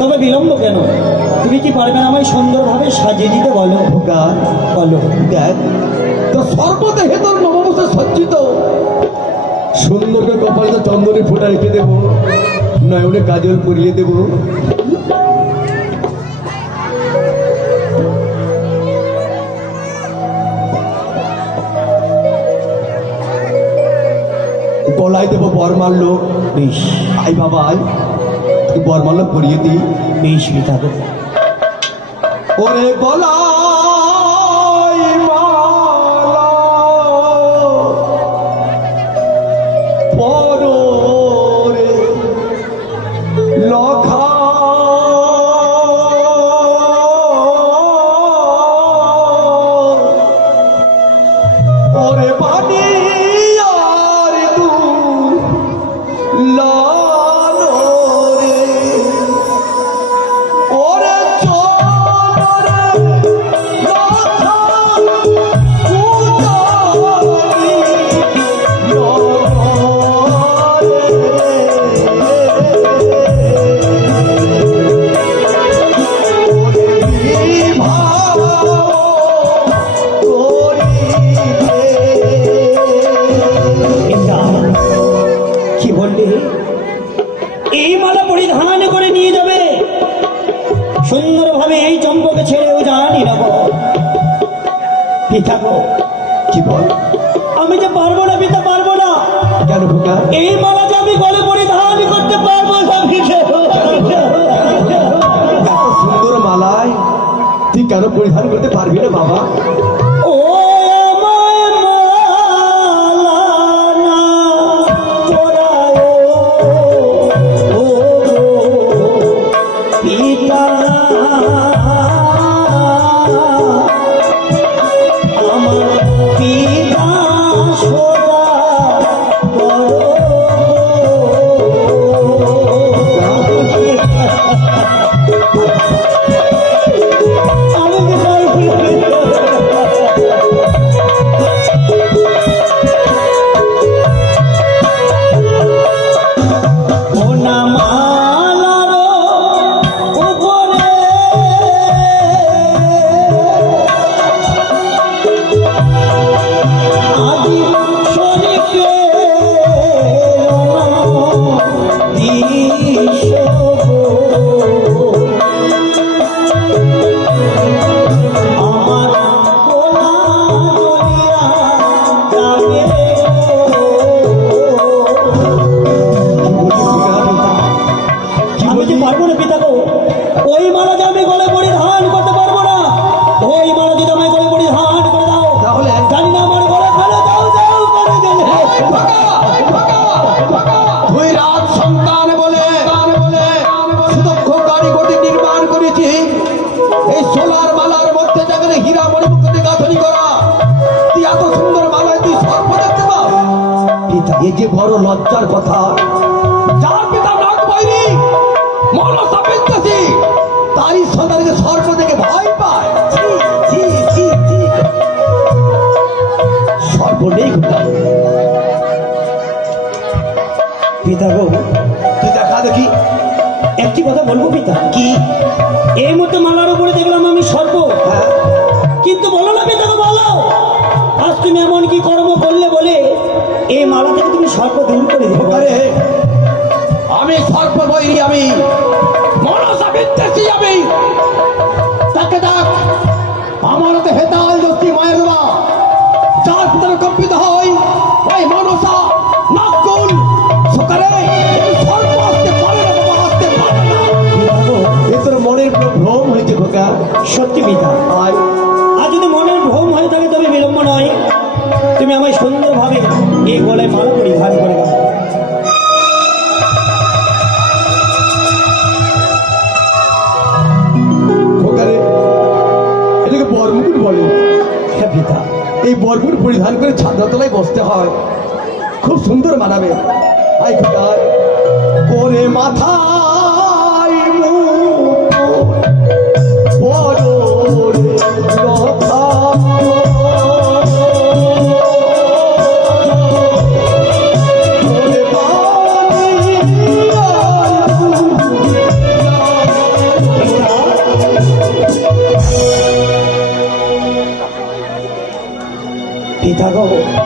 তবে বিলম্ব কেন? তুমি কি পারবে না আমায় সুন্দরভাবে সাজিয়ে দিতে বলো? খোকা বলো দেখ তো সর্বদেহে তোর নবমসে সজ্জিত। সুন্দরকে কপালে তো চন্দনে ফোটা রেখে দেবো। নয়নে কাজল পরিয়ে দেবো। গলায় দেবো বরমাল্য বেশ। আই বাবা আই তুই বরমাল্য পরিয়ে দিই। বেশ গো ওরে গলায় পরিধান করতে পারবি না বাবা সন্তান বলে সুদক্ষ কারিগরি নির্মাণ করেছি। এই সোলার মালার মধ্যে যেখানে হীরা মণিমুখে গাঁথনি করা তুই এত সুন্দর মালায় তুই সর্প দেখতে পাও পিতা এ যে বড় লজ্জার কথা। যার পিতা নাক বাইরি মনসা বিদ্যাসী তারই সন্তানকে সর্প দেখে ভয় পায়। ছি, ছি, ছি, ছি। সর্প নেই কোথাও। পিতা গো কথা বলব পিতা? কি? এই মুহূর্তে মালার উপরে দেখলাম আমি সর্প। হ্যাঁ। কিন্তু বলো না পিতা বলো। আজ তুমি এমন কি কর্ম করলে বলে এই মালা থেকে তুমি সর্প দূর করে দেবো আরে আমি সর্প বৈরি আমি মনসা বিদ্বেষী আমি। তাকে ডাক আমার হেতাল খোকা সত্যি পিতা আয় আর যদি মনের ভ্রম হয়ে থাকে তবে বিলম্ব নয়। তুমি আমায় সুন্দরভাবে এই গলায় মালা পরিধান করে দাও। খোকারে এটাকে বরমুকুট বলে। হ্যাঁ পিতা। এই বরমুট পরিধান করে ছাত্রতলায় বসতে হয়। খুব সুন্দর মানাবে। আই করে মাথায় 大告诉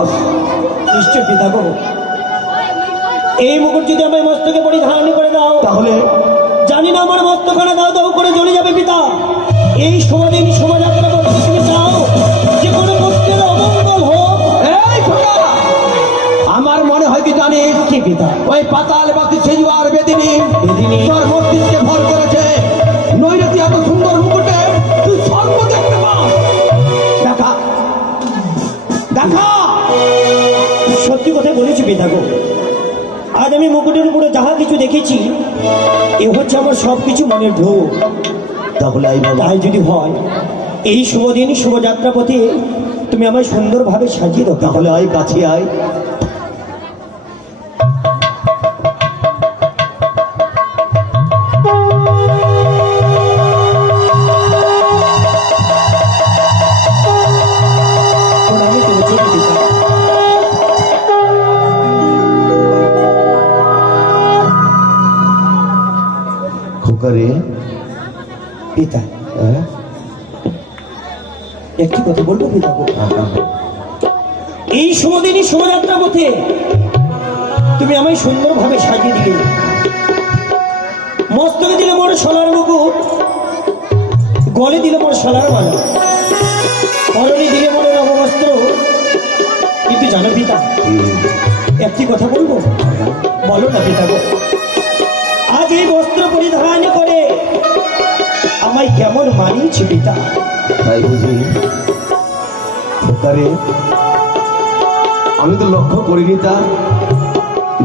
পাস নিশ্চয় পিতা গো। এই মুকুট যদি আমার মস্তকে পরিধারণ করে দাও তাহলে জানি না আমার মস্তখানা দাও দাও করে জ্বলে যাবে পিতা। এই সমাদিন শোভাযাত্রা তুমি চাও যে কোনো ভক্তের অমঙ্গল হোক। আমার মনে হয় কি জানিস? কি পিতা? ওই পাতাল বাতি সেই আর বেদিনী বেদিনী? তোর মস্তিষ্কে ভর করেছে পিতা গো আজ আমি মুকুটের উপরে যাহা কিছু দেখেছি এ হচ্ছে আমার সব কিছু মনের ঢোক তাহলে তাই যদি হয় এই শুভদিন শুভযাত্রা পথে তুমি আমায় সুন্দরভাবে সাজিয়ে দাও। তাহলে আয় কাছে আয়। খোকারে পিতা হ্যাঁ? একটি কথা বলব পিতা এই শুভদিনই শোভাযাত্রা পথে তুমি আমায় সুন্দরভাবে সাজিয়ে দিলে। মস্তকে দিলে মোর সোনার মুকুট গলে দিলে মোর সোনার মালা পরনে দিলে মোর নববস্ত্র কিন্তু জানো পিতা একটি কথা বলব? বলো না পিতা গো। এই বস্ত্র পরিধান করে আমায় কেমন মানিয়েছে পিতা? তাই বুঝি খোকারে আমি তো লক্ষ্য করিনি তা।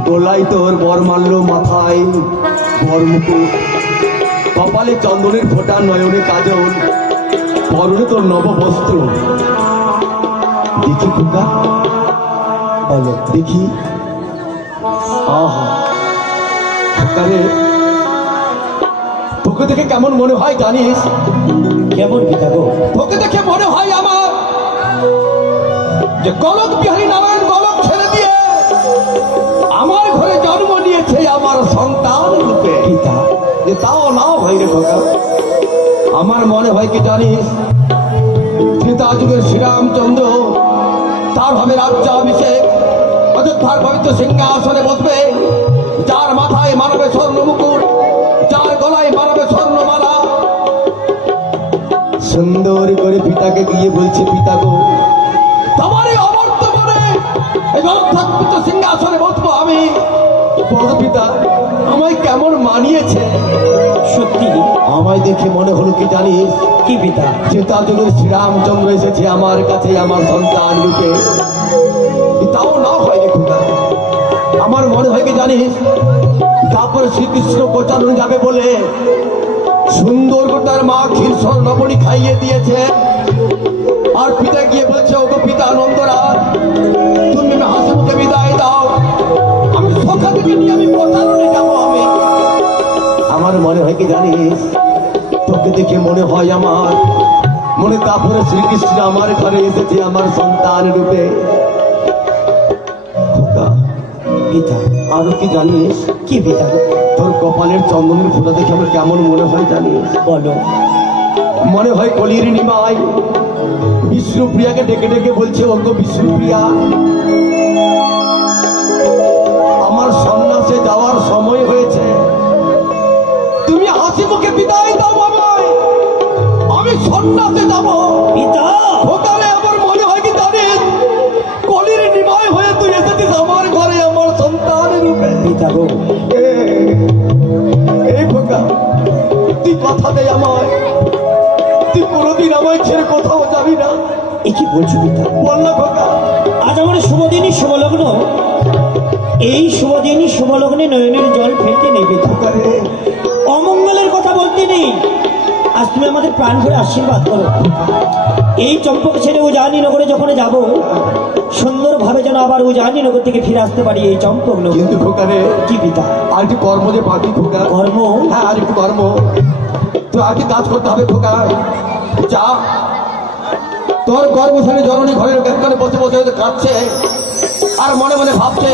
গলায় তোর বর মারল মাথায় বর মুকুট। কপালে চন্দনের ফোঁটা নয়নে কাজল। পরনে তোর নববস্ত্র। দেখি খোকা। বলো। দেখি। আহা। খোকারে তোকে দেখে কেমন মনে হয় জানিস? কেমন পিতা গো তোকে দেখে মনে হয় আমার। যে গলক বিহারী নারায়ণ গলক ছেড়ে দিয়ে আমার ঘরে জন্ম নিয়েছে আমার সন্তান রূপে। পিতা যে তাও নাও ভাই রে খোকা। আমার মনে হয় কি জানিস? ত্রেতা যুগের শ্রীরামচন্দ্র তার হবে রাজ্যাভিষেক অযোধ্যার পবিত্র সিংহাসনে বসবে যার মাথায় গিয়ে বলছে পিতা গো তোমার এই এই অযোধ্যার পবিত্র সিংহাসনে বসবো আমি। বড় পিতা আমায় কেমন মানিয়েছে? সত্যি আমায় দেখে মনে হলো কি জানিস? কি পিতা? চেতা যুগের শ্রীরামচন্দ্র এসেছে আমার কাছে আমার সন্তান রূপে। তাও না হয় খোকা আমার মনে হয় কি জানিস? তারপরে শ্রীকৃষ্ণ প্রচারণ যাবে বলে সুন্দর তার মা ক্ষীর স্বর্ণবণী খাইয়ে দিয়েছে। আর পিতা গিয়ে বলছে ওগো পিতা আনন্দরাজ তুমি হাসি মুখে বিদায় দাও। আমি সখা আমি প্রচারণে যাব আমি। আমার মনে হয় কি জানিস তোকে দেখে মনে হয় আমার মনে তারপরে শ্রীকৃষ্ণ আমার ঘরে এসেছে আমার সন্তান রূপে। পিতা আরও কি জানিস? কি পিতা? তোর কপালের চন্দনের ফোটা দেখে আমার কেমন মনে হয় জানিস? বলো। মনে হয় কলির নিমাই। বিষ্ণুপ্রিয়াকে ডেকে ডেকে বলছে, অঙ্গ বিষ্ণুপ্রিয়া, আমার সন্ন্যাসে যাওয়ার সময় হয়েছে। তুমি হাসি মুখে বিদায় দাও আমায় আমি সন্ন্যাসে যাব। বলছো পিতা বল না খোকা আজ আমার শুভদিনই শুভলগ্ন। এই শুভদিনই শুভলগ্নে নয়নের জল ফেলতে নেই খোকা অমঙ্গলের কথা বলতে নেই। আজ তুমি আমাদের প্রাণ ভরে আশীর্বাদ করো। এই চম্পক ছেড়ে উজানি নগরে যখন যাব সুন্দরভাবে যেন আবার উজানি নগর থেকে ফিরে আসতে পারি এই চম্পক নগর। কিন্তু খোকা রে কি পিতা? আর একটু কর্ম যে বাকি খোকা। কর্ম? হ্যাঁ আর একটু কর্ম। তো আগে কাজ করতে হবে খোকা? যা। তোর কর্মচারী জননী ঘরের ব্যাংকানে বসে বসে হয়তো কাঁদছে আর মনে মনে ভাবছে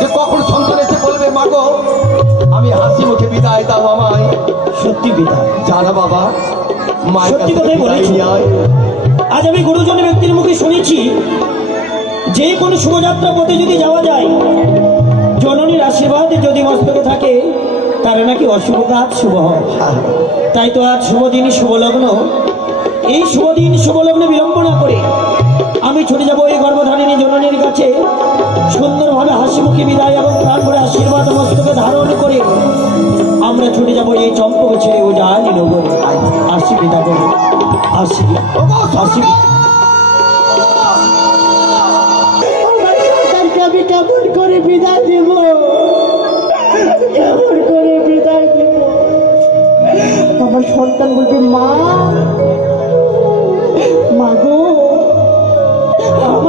যে কখন সন্তান এসে বলবে মাগো আমি হাসি মুখে বিদায় দাও আমায়। সত্যি পিতা জানা বাবা সত্যি কথাই বিদায় বলেছ। আজ আমি গুরুজন ব্যক্তির মুখে শুনেছি যে কোনো শুভযাত্রা পথে যদি যাওয়া যায় জননীর আশীর্বাদ যদি মস্তকে থাকে তার নাকি অশুভ কাজ শুভ হয়। তাই তো আজ শুভ দিনই শুভ লগ্ন। এই শুভ দিন শুভ লগ্নে বিলম্ব করে আমি ছুটে যাব এই গর্ভধারিণী জননীর কাছে। সুন্দরভাবে হাসি মুখে বিদায় এবং করে আশীর্বাদ মস্তকে ধারণ করে আমরা ছুটে যাব এই চম্পক ছেড়ে ও জানি নগরে আসি পিতা করে আসি আসি। কেমন করে বিদায় দেব কেমন করে বিদায় সন্তান বলবে মা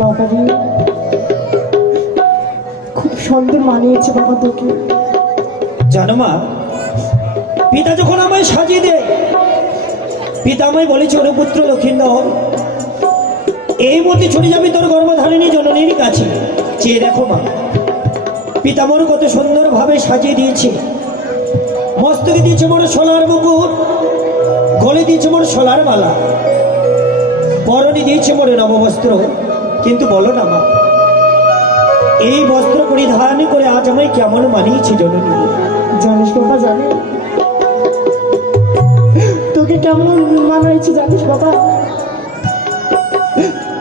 বাবা খুব সুন্দর মানিয়েছে বাবা তোকে। জানো মা, পিতা যখন আমায় সাজিয়ে দেয়, পিতা আমায় বলেছে অনুপুত্র লক্ষিন্দর এই মধ্যে ছুটে যাবি তোর গর্ভধারিণী জননীর কাছে। চেয়ে দেখো মা, পিতা মোর কত সুন্দরভাবে সাজিয়ে দিয়েছে। মস্তকে দিয়েছে মোর সোনার মুকুট, গলে দিয়েছে মোর সোনার মালা পরনে দিয়েছে মোর নববস্ত্র। কিন্তু বলো না মা এই বস্ত্র পরিধান করে আজ আমায় কেমন মানিয়েছি জননী? জানিস বাবা জানি। তোকে কেমন মানিয়েছি জানিস বাবা?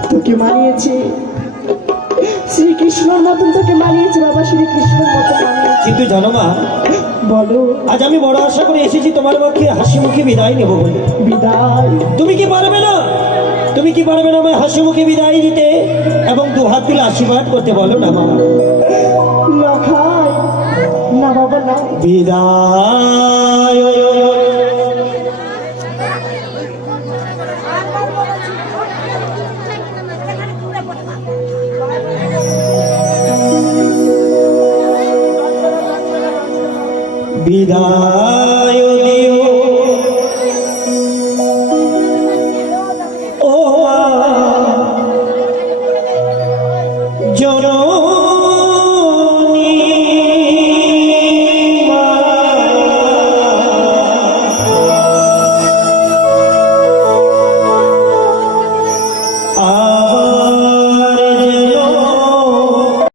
তোকে মানিয়েছে শ্রীকৃষ্ণর মতন তোকে মানিয়েছে বাবা শ্রীকৃষ্ণর মতন মানিয়েছে। কিন্তু জানো মা বলো। আজ আমি বড় আশা করে এসেছি তোমার পক্ষে হাসি মুখে বিদায় নেব বলে। বিদায়। তুমি কি পারবে না? তুমি কি পারবে না আমায় হাসি মুখে বিদায় দিতে এবং দু হাত তুলে আশীর্বাদ করতে বলো না মা। না বাবা না। বিদায় বিদায়